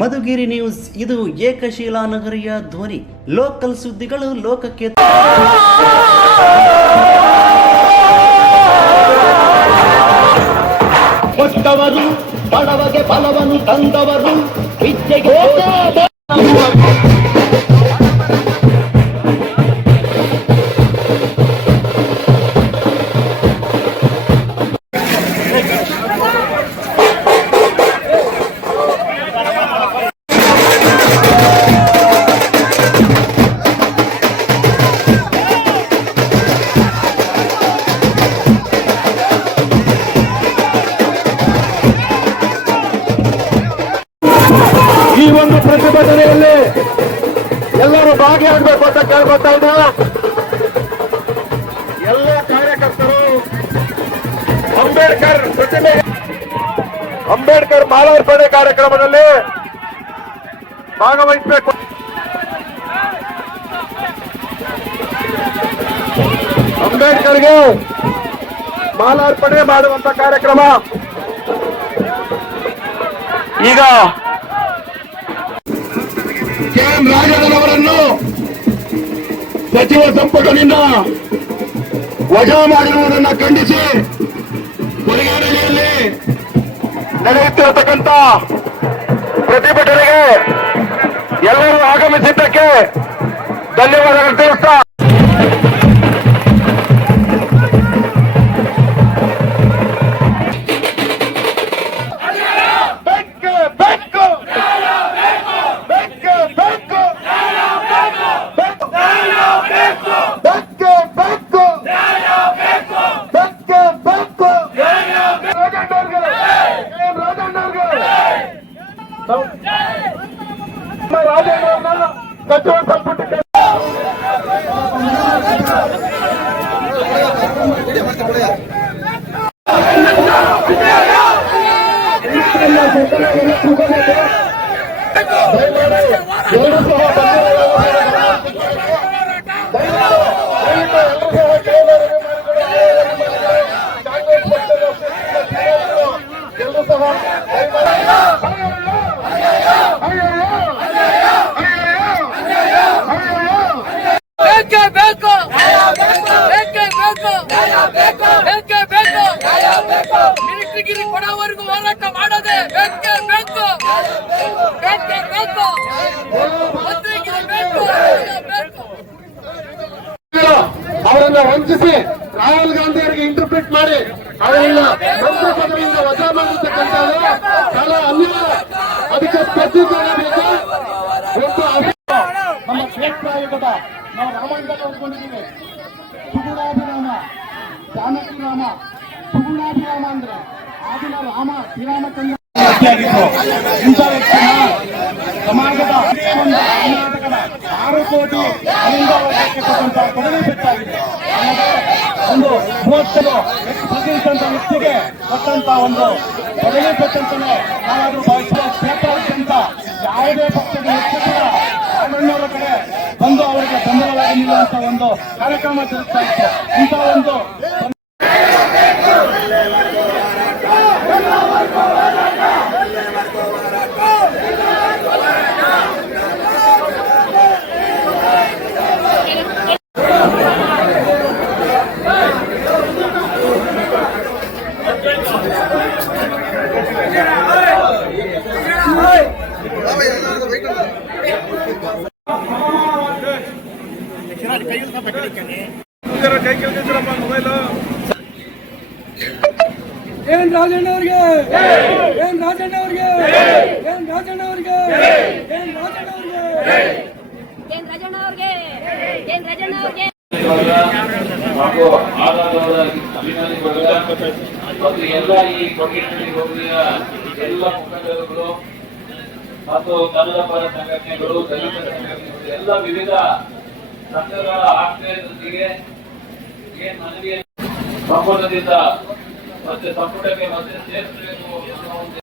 Madhugiri news, ಇದು ಏಕಶಿಲಾ ನಗರಿಯ ಧ್ವನಿ. Local ಸುದ್ದಿಗಳು ಲೋಕಕ್ಕೆ. ಕೊಟ್ಟವರು ಬಡವಗೆ ಬಲವನ್ನು ತಂದವರು ವಿದ್ಯೆಗೆ ಈ ಒಂದು ಪ್ರತಿಭಟನೆಯಲ್ಲಿ ಎಲ್ಲರೂ ಭಾಗಿಯಾಗಬೇಕು ಅಂತ ಕೇಳ್ಕೊತಾ ಇದ್ದಾರೆ. ಎಲ್ಲ ಕಾರ್ಯಕರ್ತರು ಅಂಬೇಡ್ಕರ್ ಮಾಲಾರ್ಪಣೆ ಕಾರ್ಯಕ್ರಮದಲ್ಲಿ ಭಾಗವಹಿಸಬೇಕು. ಅಂಬೇಡ್ಕರ್ಗೆ ಮಾಲಾರ್ಪಣೆ ಮಾಡುವಂತ ಕಾರ್ಯಕ್ರಮ ಈಗ ಕೆಎಂ ರಾಜಣ್ಣನವರನ್ನು ಸಚಿವ ಸಂಪುಟದಿಂದ ವಜಾ ಮಾಡಿರುವುದನ್ನು ಖಂಡಿಸಿ ಕೊರಗೇರಳಿಯಲ್ಲಿ ನಡೆಯುತ್ತಿರತಕ್ಕಂಥ ಪ್ರತಿಭಟನೆಗೆ ಎಲ್ಲರೂ ಆಗಮಿಸಿದ್ದಕ್ಕೆ ಧನ್ಯವಾದಗಳು ತಿಳಿಸ್ತಾ ರಾಜೇಂದ್ರನ ಸಚಿವ ಸಂಪುಟಕ್ಕೆ ಮಿಲಿಟರಿಗಿರಿ ಕೊಡೋವರೆಗೂ ಹೋರಾಟ ಮಾಡೋದೇ ಬೇಕು. ಅವರನ್ನ ವಂಚಿಸಿ ರಾಹುಲ್ ಗಾಂಧಿ ಅವರಿಗೆ ಇಂಟರ್ಪ್ರಿಟ್ ಮಾಡಿ ಅವರನ್ನ ಮಂತ್ರಿ ಪದವಿಯಿಂದ ವಜಾ ಮಾಡಿರ್ತಕ್ಕಂಥ ಕಾಲ ಅನ್ಯಾಯ. ಅದಕ್ಕೆ ಸ್ಪರ್ಧಿಸಬೇಕು. ನಮ್ಮ ಕ್ಷೇತ್ರ ಆಯೋಗದ ನಾವು ರಾಮಾಯಣ ಅಂದ್ಕೊಂಡಿದ್ದೀವಿ. ಸುಗುಣಾಭಿರಾಮ, ಜಾನಕಿರಾಮ. ಸುಗುಣಾಭಿರಾಮ ಅಂದ್ರೆ ಆಗಿನ ರಾಮ ಶ್ರೀರಾಮಚಂದ್ರ ಇಂಥ ವ್ಯಕ್ತಿನ ಸಮಾಜದ ಕರ್ನಾಟಕದ 6 ಕೋಟಿ ಅಲಿಂಗಕ್ಕೆ ಕೊಟ್ಟಂತಹ ಕೊಡುಗೆ ಹೆಚ್ಚಾಗಿದೆ. ಒಂದು 30 ಪ್ರತಿನಿಧಿಸಿದಂತ ವ್ಯಕ್ತಿಗೆ ಕೊಟ್ಟಂತ ಒಂದು ಕೊಡುಗೆ ಕೊಟ್ಟಂತಾನೆ ನಾವಾದ್ರೂ ಭಾವಿಸುವ ಕ್ಷೇತ್ರಾದ್ಯಂತ ಯಾವುದೇ ಪಕ್ಷದ ವ್ಯಕ್ತಿ ಕೂಡ ರಾಮಣ್ಣವರ ಕಡೆ ಬಂದು ಅವರಿಗೆ ಬೆಂಬಲವಾಗಿ ನಿಲ್ಲುವಂತ ಒಂದು ಕಾರ್ಯಕ್ರಮ ಜರುಗ್ತಾ ಇತ್ತು. ಇಂಥ ಒಂದು ಏನ್ ರಾಜಣ್ಣವ್ರಿಗೆ ಹಾಗೂ ಆಧಾರವಾದ ಅಭಿಮಾನಿ ವರ್ಗ ಮತ್ತು ಎಲ್ಲ ಈ ಕೊಟ್ಟಿಗೆ ಹೋಬಳಿಯ ಎಲ್ಲ ಮುಖಂಡರುಗಳು ಮತ್ತು ಕನ್ನಡ ಪರ ಸಂಘಟನೆಗಳು, ದಲಿತ ಸಂಘಟನೆಗಳು, ಎಲ್ಲ ವಿವಿಧ ಸಂಘಗಳ ಆಶ್ರಯದೊಂದಿಗೆ ಏನ್ ಮನವಿಯನ್ನು ಸಂಪುಟದಿಂದ ಮತ್ತೆ ಸಂಪುಟಕ್ಕೆ ಮತ್ತೆ ಸೇರಿಸಬೇಕು.